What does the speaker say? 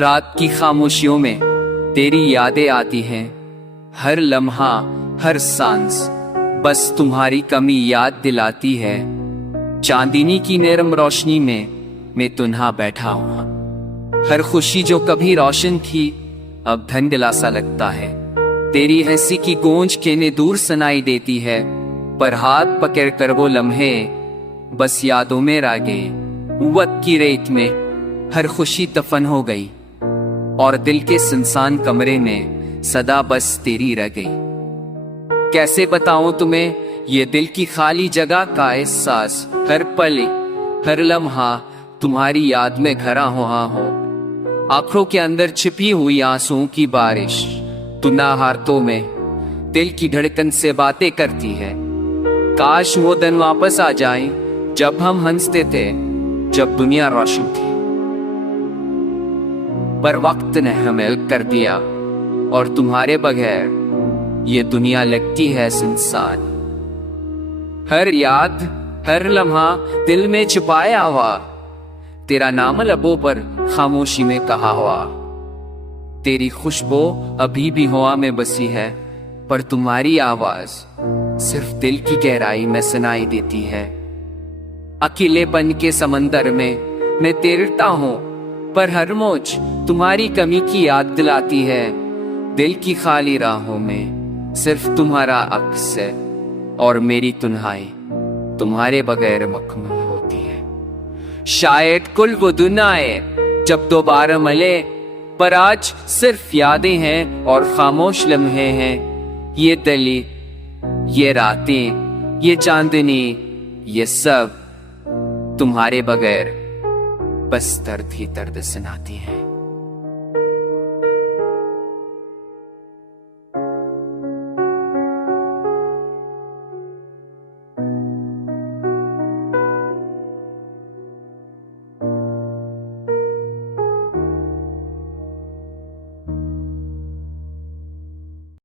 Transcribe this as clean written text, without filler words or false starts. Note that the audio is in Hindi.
रात की खामोशियों में तेरी यादें आती हैं, हर लम्हा हर सांस बस तुम्हारी कमी याद दिलाती है। चांदनी की नरम रोशनी में मैं तुन्हा बैठा हूँ, हर खुशी जो कभी रोशन थी अब धुंधला सा लगता है। तेरी हंसी की गूंज कहने दूर सुनाई देती है, पर हाथ पकड़ कर वो लम्हे बस यादों में रह गए। वक्त की रेत में हर खुशी दफन हो गई और दिल के सुनसान कमरे में सदा बस तेरी रह गई। कैसे बताऊं तुम्हें ये दिल की खाली जगह का एहसास, हर पल हर लम्हा तुम्हारी याद में घरा हुआ हो। आंखों के अंदर छिपी हुई आंसुओं की बारिश तुना हाथों में दिल की धड़कन से बातें करती है। काश वो दिन वापस आ जाए जब हम हंसते थे, जब दुनिया रोशन थी। पर वक्त ने हमें कर दिया और तुम्हारे बगैर ये दुनिया लगती है सुनसान। हर याद हर लम्हा दिल में छुपाया हुआ, तेरा नाम लबों पर खामोशी में कहा हुआ। तेरी खुशबू अभी भी हवा में बसी है, पर तुम्हारी आवाज सिर्फ दिल की गहराई में सुनाई देती है। अकेलेपन के समंदर में मैं तैरता हूँ, पर हर मौज तुम्हारी कमी की याद दिलाती है। दिल की खाली राहों में सिर्फ तुम्हारा अक्स है और मेरी तन्हाई तुम्हारे बगैर मखमल होती है। शायद कुल वो दिन आए जब दोबारा मिले, पर आज सिर्फ यादें हैं और खामोश लम्हे हैं। ये दिली, ये रातें, ये चांदनी, ये सब तुम्हारे बगैर बस दर्द ही दर्द सुनाती हैं।